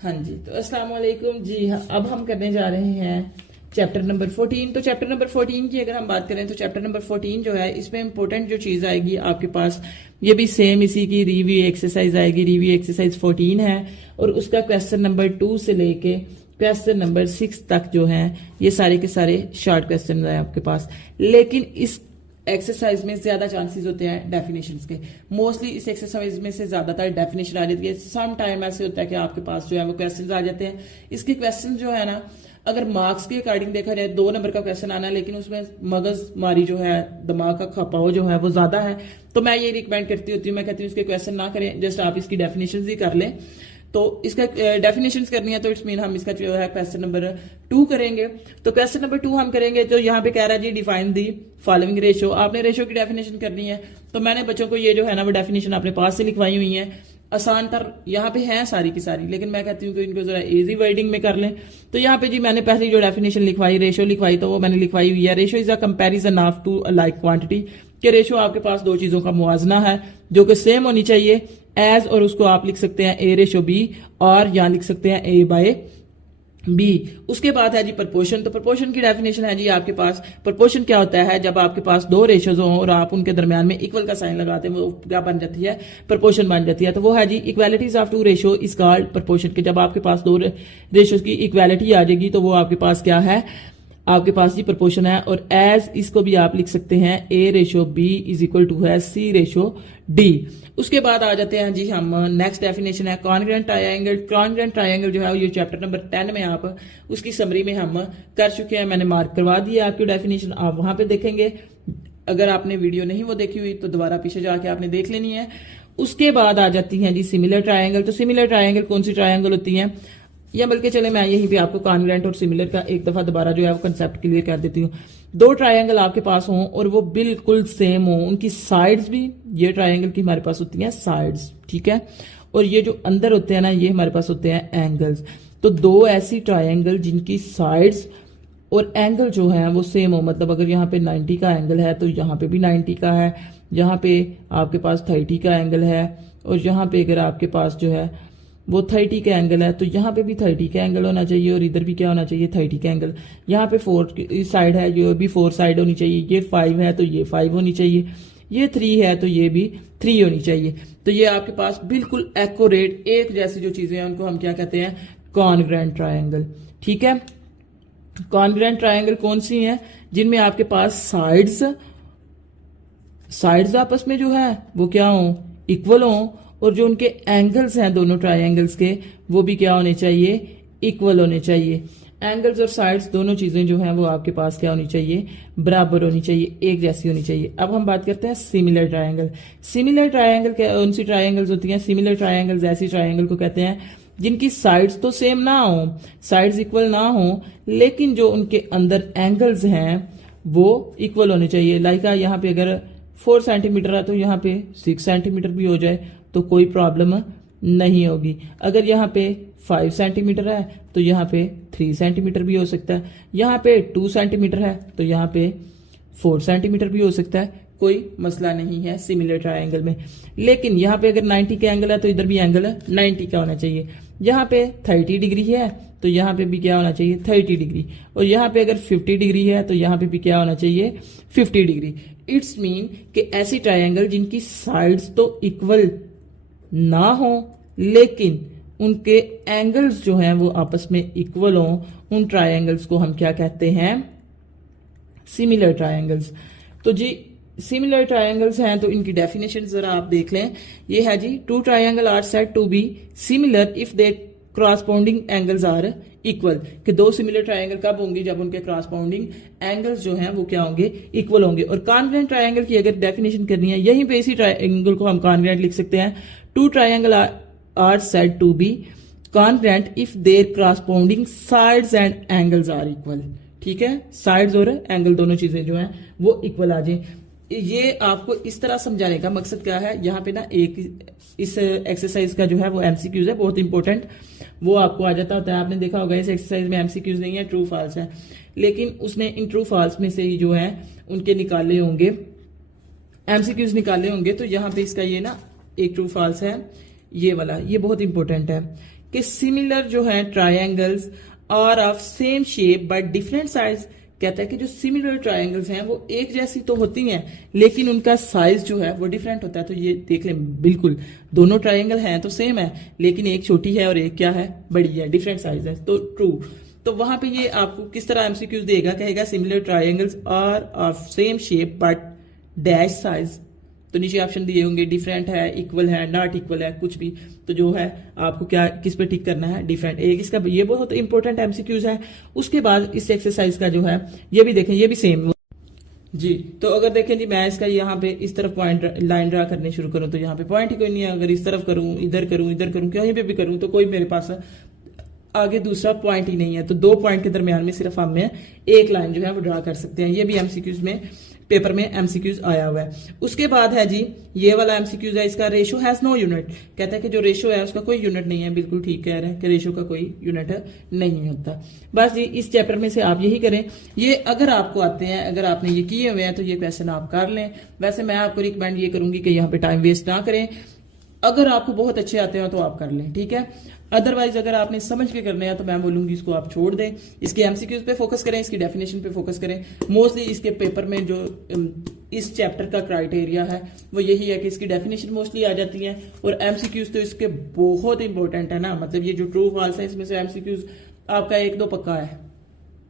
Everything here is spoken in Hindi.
हाँ जी, तो अस्सलाम वालेकुम जी। हाँ, अब हम करने जा रहे हैं चैप्टर नंबर 14। तो चैप्टर नंबर 14 की अगर हम बात करें तो चैप्टर नंबर 14 जो है इसमें इंपॉर्टेंट जो चीज़ आएगी आपके पास, ये भी सेम इसी की रिव्यू एक्सरसाइज आएगी। रिव्यू एक्सरसाइज 14 है और उसका क्वेश्चन नंबर 2 से लेके क्वेश्चन नंबर 6 तक जो है ये सारे के सारे शॉर्ट क्वेश्चन है आपके पास। लेकिन इस एक्सरसाइज में ज्यादा चांसेस होते हैं डेफिनेशंस के। मोस्टली इस एक्सरसाइज में से ज्यादातर डेफिनेशन आ जाती है। सम टाइम ऐसे होता है कि आपके पास जो है वो क्वेश्चन आ जाते हैं। इसके क्वेश्चन जो है ना, अगर मार्क्स के अकॉर्डिंग देखा जाए 2 नंबर का क्वेश्चन आना है, लेकिन उसमें मगज मारी जो है, दिमाग का खपाव जो है वो ज्यादा है। तो मैं ये रिकमेंड करती होती हूँ, मैं कहती हूँ इसके क्वेश्चन ना करें, जस्ट आप इसकी डेफिनेशन ही कर लें। तो इसका डेफिनेशन करनी है तो इट्स मीन हम इसका जो है क्वेश्चन नंबर 2 करेंगे। तो क्वेश्चन नंबर 2 हम करेंगे। तो यहाँ पे कह रहा है जी डिफाइन दी फॉलोइंग रेशो। आपने रेशो की डेफिनेशन करनी है। तो मैंने बच्चों को ये जो है ना वो डेफिनेशन अपने पास से लिखवाई हुई है। आसान तर यहाँ पे है सारी की सारी, लेकिन मैं कहती हूँ कि इनको जरा इजी वर्डिंग में कर लें। तो यहाँ पे जी मैंने पहली जो डेफिनेशन लिखवाई, रेशो लिखवाई, तो वो मैंने लिखवाई हुई है। Ratio is a comparison of two like quantity. कि रेशो आपके पास दो चीजों का मुआवजना है जो कि सेम होनी चाहिए एज, और उसको आप लिख सकते हैं ए रेशो बी, और यहां लिख सकते हैं ए बाय बी। उसके बाद है जी प्रपोर्शन। तो प्रपोर्शन की डेफिनेशन है जी आपके पास, प्रपोर्शन क्या होता है, जब आपके पास दो रेशोज हो और आप उनके दरमियान में इक्वल का साइन लगाते हैं, वो क्या बन जाती है, प्रपोर्शन बन जाती है। तो वो है जी equalities of two ratio is called proportion. के जब आपके पास दो रेशोज की इक्वालिटी आ जाएगी तो वो आपके पास क्या है, आपके पास जी प्रपोर्शन है। और एज इसको भी आप लिख सकते हैं A ratio B is equal to है सी रेशो डी। उसके बाद आ जाते हैं जी हम, नेक्स्ट डेफिनेशन है कॉन्ग्रुएंट ट्रायंगल। कॉन्ग्रुएंट ट्रायंगल जो है ये चैप्टर नंबर 10 में आप उसकी समरी में हम कर चुके हैं। मैंने मार्क करवा दिया आपकी डेफिनेशन, आप वहां पे देखेंगे। अगर आपने वीडियो नहीं वो देखी हुई तो दोबारा पीछे जाके आपने देख लेनी है। उसके बाद आ जाती है जी सिमिलर ट्रायंगल। तो सिमिलर ट्रायंगल कौन सी ट्रायंगल होती है, या बल्कि चले मैं यहीं पे आपको कॉन्ग्रुएंट और सिमिलर का एक दफा दोबारा जो है वो कंसेप्ट क्लियर कर देती हूँ। दो ट्रायंगल आपके पास हों और वो बिल्कुल सेम हो, उनकी साइड्स भी, ये ट्रायंगल की हमारे पास होती हैं साइड्स, ठीक है, और ये जो अंदर होते हैं ना ये हमारे पास होते हैं एंगल्स। तो दो ऐसी ट्रायंगल जिनकी साइड्स और एंगल जो है वो सेम हो, मतलब अगर यहाँ पे 90 का एंगल है तो यहाँ पे भी 90 का है, यहाँ पे आपके पास 30 का एंगल है, और यहाँ पे अगर आपके पास जो है वो 30 का एंगल है तो यहाँ पे भी 30 का एंगल होना चाहिए, और इधर भी क्या होना चाहिए, 30 का एंगल। यहाँ पे 4 साइड है, ये भी 4 साइड होनी चाहिए। ये 5 है तो ये 5 होनी चाहिए। ये 3 है तो ये भी 3 होनी चाहिए। तो ये आपके पास बिल्कुल एक्यूरेट एक जैसी जो चीजें हैं उनको हम क्या कहते हैं, कॉन्ग्रुएंट ट्रायंगल, ठीक है। कॉन्ग्रुएंट ट्रायंगल कौन सी हैं, जिनमें आपके पास साइड्स आपस में जो है वो क्या हो, इक्वल हो, और जो उनके एंगल्स हैं दोनों ट्रायंगल्स के वो भी क्या होने चाहिए, इक्वल होने चाहिए। एंगल्स और साइड्स दोनों चीजें जो हैं वो आपके पास क्या होनी चाहिए, बराबर होनी चाहिए, एक जैसी होनी चाहिए। अब हम बात करते हैं सिमिलर ट्रायंगल। सिमिलर ट्रायंगल कौन सी ट्रायंगल्स होती हैं, सिमिलर ट्रायंगल्स ऐसी ट्रायंगल को कहते हैं जिनकी साइड्स तो सेम ना हो, साइड्स इक्वल ना हो, लेकिन जो उनके अंदर एंगल्स हैं वो इक्वल होने चाहिए। लाइक यहाँ पे अगर 4 सेंटीमीटर है तो यहाँ पे 6 सेंटीमीटर भी हो जाए तो कोई प्रॉब्लम नहीं होगी। अगर यहाँ पे 5 सेंटीमीटर है तो यहाँ पे 3 सेंटीमीटर भी हो सकता है। यहाँ पे 2 सेंटीमीटर है तो यहाँ पे 4 सेंटीमीटर भी हो सकता है, कोई मसला नहीं है सिमिलर ट्रायंगल में। लेकिन यहाँ पे अगर 90 का एंगल है तो इधर भी एंगल 90 का होना चाहिए। यहाँ पे 30 डिग्री है तो यहाँ पे भी क्या होना चाहिए, 30 डिग्री। और यहाँ पे अगर 50 डिग्री है तो यहाँ पे भी क्या होना चाहिए, 50 डिग्री। इट्स मीन कि ऐसी ट्रायंगल जिनकी साइड्स तो इक्वल ना हो लेकिन उनके एंगल्स जो हैं वो आपस में इक्वल हो, उन ट्रायंगल्स को हम क्या कहते हैं, सिमिलर ट्रायंगल्स। तो जी सिमिलर ट्रायंगल्स हैं तो इनकी डेफिनेशन जरा आप देख लें। ये है जी, two triangle are said to be similar if they corresponding angles are equal. कि दो सिमिलर ट्रायंगल कब होंगे, जब उनके क्रॉसपाउंडिंग एंगल्स जो हैं वो क्या होंगे, इक्वल होंगे। और कॉन्ग्रुएंट ट्रायंगल की अगर डेफिनेशन करनी है, यहीं पे इसी ट्रायंगल को हम कॉन्ग्रुएंट लिख सकते हैं। Two triangle are said to be congruent if their corresponding sides and angles are equal, ठीक है, साइड्स और एंगल दोनों चीजें जो हैं वो इक्वल आ जाए। ये आपको इस तरह समझाने का मकसद क्या है, यहाँ पे ना एक इस एक्सरसाइज का जो है वो एमसीक्यूज है बहुत इंपॉर्टेंट, वो आपको आ जाता होता है। आपने देखा होगा इस एक्सरसाइज में एमसीक्यूज नहीं है, ट्रू फॉल्स है, लेकिन उसने इन ट्रू फॉल्स में से ही जो है उनके निकाले होंगे, एमसीक्यूज निकाले होंगे। तो यहाँ पे इसका ये ना एक ट्रू फॉल्स है, ये वाला, ये बहुत इंपॉर्टेंट है कि सिमिलर जो है triangles are of same shape but different size. कहता है कि जो सिमिलर ट्रायंगल्स हैं वो एक जैसी तो होती हैं लेकिन उनका साइज जो है वो डिफरेंट होता है। तो ये देख लें, बिल्कुल दोनों ट्रायंगल हैं तो सेम है, लेकिन एक छोटी है और एक क्या है, बड़ी है, डिफरेंट साइज है, तो ट्रू। तो वहां पे ये आपको किस तरह एमसीक्यूज देगा, कहेगा similar triangles are of same shape but dash size. तो नीचे ऑप्शन दिए होंगे, डिफरेंट है, इक्वल है, नॉट इक्वल है, कुछ भी। तो जो है आपको क्या किस पे टिक करना है, डिफरेंट। एक इसका ये बहुत इंपॉर्टेंट एमसीक्यूज है। उसके बाद इस एक्सरसाइज का जो है ये भी देखें, ये भी सेम जी। तो अगर देखें जी, मैं इसका यहाँ पे इस तरफ पॉइंट लाइन ड्रा करने शुरू करूं तो यहाँ पे पॉइंट ही कोई नहीं है। अगर इस तरफ करूं, इधर करूं, इधर करूं, कहीं पे भी करूं तो कोई मेरे पास आगे दूसरा पॉइंट ही नहीं है। तो दो पॉइंट के दरमियान में सिर्फ हम एक लाइन जो है वो ड्रा कर सकते हैं। ये भी एमसीक्यूज में, पेपर में एमसीक्यूज आया हुआ है। उसके बाद है जी, ये वाला एमसीक्यूज है, इसका रेशो हैज नो यूनिट। कहता है कि जो रेशो है उसका कोई यूनिट नहीं है। बिल्कुल ठीक कह रहे हैं कि रेशो का कोई यूनिट नहीं होता। बस जी, इस चैप्टर में से आप यही करें। ये अगर आपको आते हैं, अगर आपने ये किए हुए हैं तो ये क्वेश्चन आप कर लें। वैसे मैं आपको रिकमेंड ये करूंगी कि यहाँ पे टाइम वेस्ट ना करें। अगर आपको बहुत अच्छे आते हो तो आप कर लें, ठीक है। अदरवाइज अगर आपने समझ के करने हैं तो मैं बोलूंगी इसको आप छोड़ दें। इसके एमसीक्यूज पे फोकस करें, इसकी डेफिनेशन पे फोकस करें। मोस्टली इसके पेपर में जो इस चैप्टर का क्राइटेरिया है वो यही है कि इसकी डेफिनेशन मोस्टली आ जाती है और एमसीक्यूज तो इसके बहुत इंपॉर्टेंट है ना। मतलब ये जो ट्रू फॉल्स है इसमें से एमसीक्यूज आपका 1-2 पक्का है।